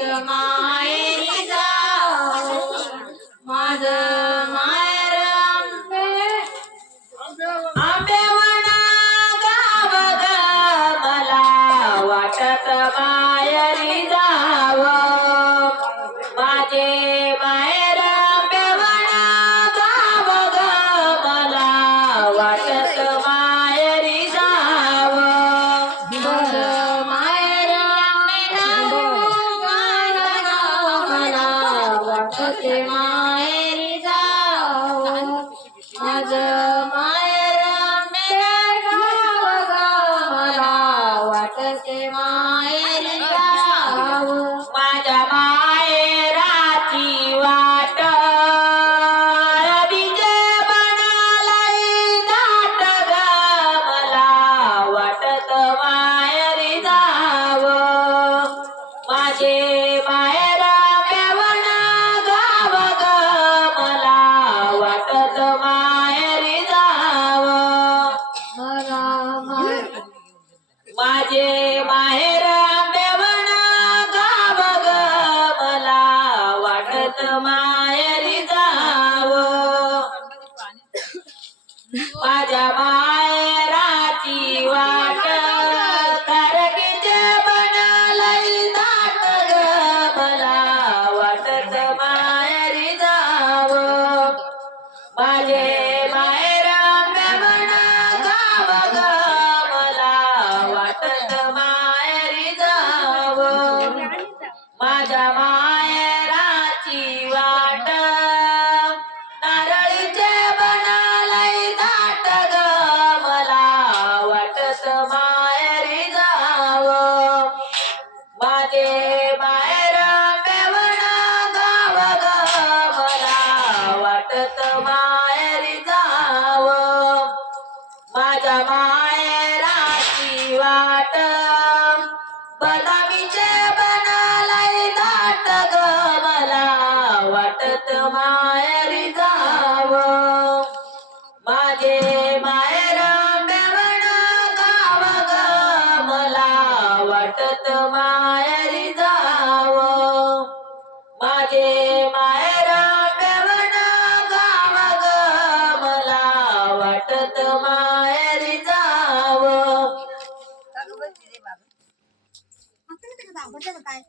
मात जाओ. आंबे. म्हणा गाव मला वाटत बा वाटत माझ्या मायराची वाट कारकीचे बनालई दाट ग मला वाटत मायरी जाव. माझे मायरा मेवण गाव ग. मला वाटत मायरी जाव. माझ्या मायराची माझे मायर मेवणा गाव ग मला वाटत मायरी जाव. माझ्या मायराची वाट बदामीचे बनालय दाट ग मला वाटत मायरी जाव. माझे वाटत मायरी जाव. माझे मायर मेवण गाव ग मला वाटत मायरी जाव. काय?